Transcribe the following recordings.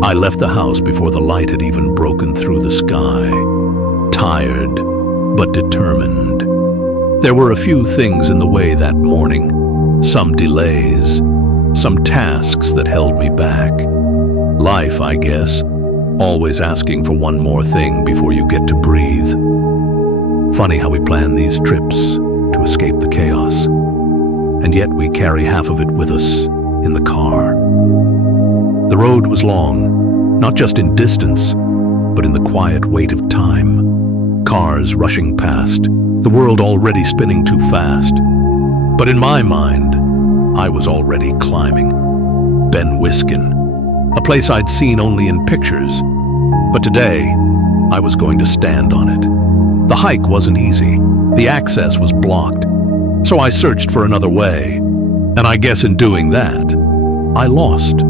I left the house before the light had even broken through the sky, tired but determined. There were a few things in the way that morning, some delays, some tasks that held me back. Life, I guess, always asking for one more thing before you get to breathe. Funny how we plan these trips to escape the chaos, and yet we carry half of it with us in the car. The road was long, not just in distance, but in the quiet weight of time. Cars rushing past, the world already spinning too fast. But in my mind, I was already climbing. Benwiskin, a place I'd seen only in pictures. But today, I was going to stand on it. The hike wasn't easy. The access was blocked. So I searched for another way. And I guess in doing that, I lost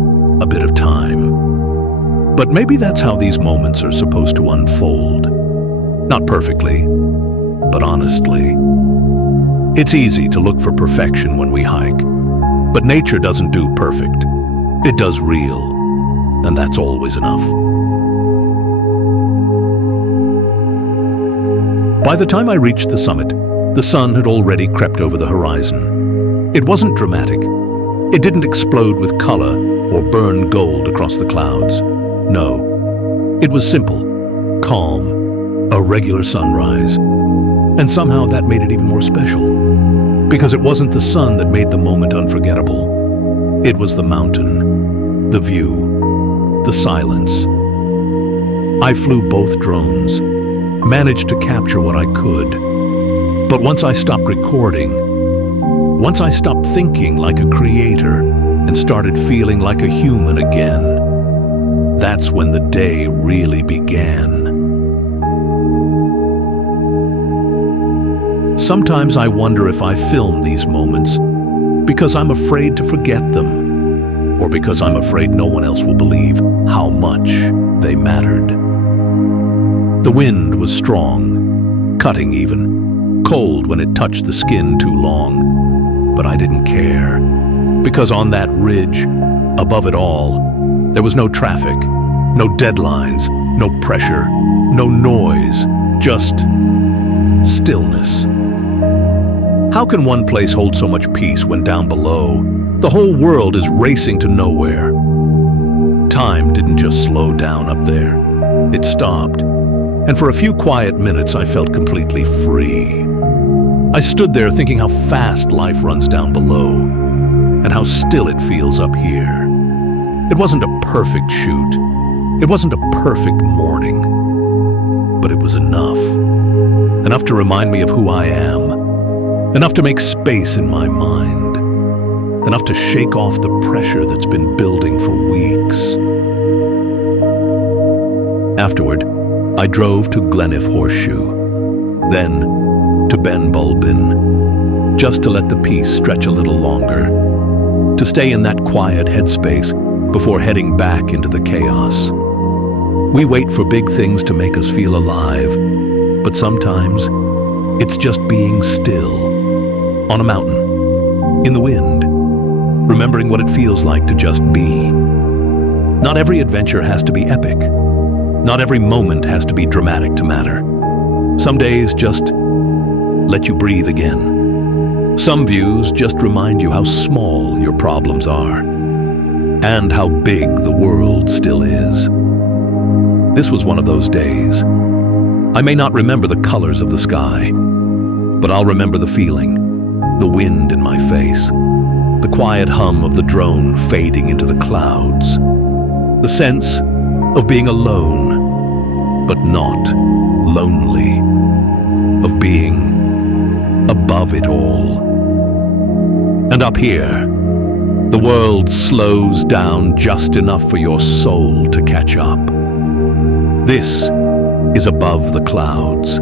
a bit of time. But maybe that's how these moments are supposed to unfold. Not perfectly, but honestly. It's easy to look for perfection when we hike, but nature doesn't do perfect. It does real, and that's always enough. By the time I reached the summit, the sun had already crept over the horizon. It wasn't dramatic. It didn't explode with color or burn gold across the clouds. No, it was simple, calm, a regular sunrise. And somehow that made it even more special, because it wasn't the sun that made the moment unforgettable. It was the mountain, the view, the silence. I flew both drones, managed to capture what I could. But once I stopped recording, once I stopped thinking like a creator and started feeling like a human again, that's when the day really began. Sometimes I wonder if I film these moments because I'm afraid to forget them, or because I'm afraid no one else will believe how much they mattered. The wind was strong, cutting even, cold when it touched the skin too long, but I didn't care, because on that ridge, above it all, there was no traffic, no deadlines, no pressure, no noise, just stillness. How can one place hold so much peace when down below, the whole world is racing to nowhere? Time didn't just slow down up there. It stopped. And for a few quiet minutes, I felt completely free. I stood there thinking how fast life runs down below, and how still it feels up here. It wasn't a perfect shoot. It wasn't a perfect morning. But it was enough. Enough to remind me of who I am. Enough to make space in my mind. Enough to shake off the pressure that's been building for weeks. Afterward, I drove to Glenif Horseshoe, then to Benbulbin, just to let the peace stretch a little longer, to stay in that quiet headspace before heading back into the chaos. We wait for big things to make us feel alive, but sometimes it's just being still, on a mountain, in the wind, remembering what it feels like to just be. Not every adventure has to be epic. Not every moment has to be dramatic to matter. Some days just let you breathe again. Some views just remind you how small your problems are, and how big the world still is. This was one of those days. I may not remember the colors of the sky, but I'll remember the feeling. The wind in my face, the quiet hum of the drone fading into the clouds, the sense of being alone, but not lonely, of being above it all. And up here, the world slows down just enough for your soul to catch up. This is above the clouds.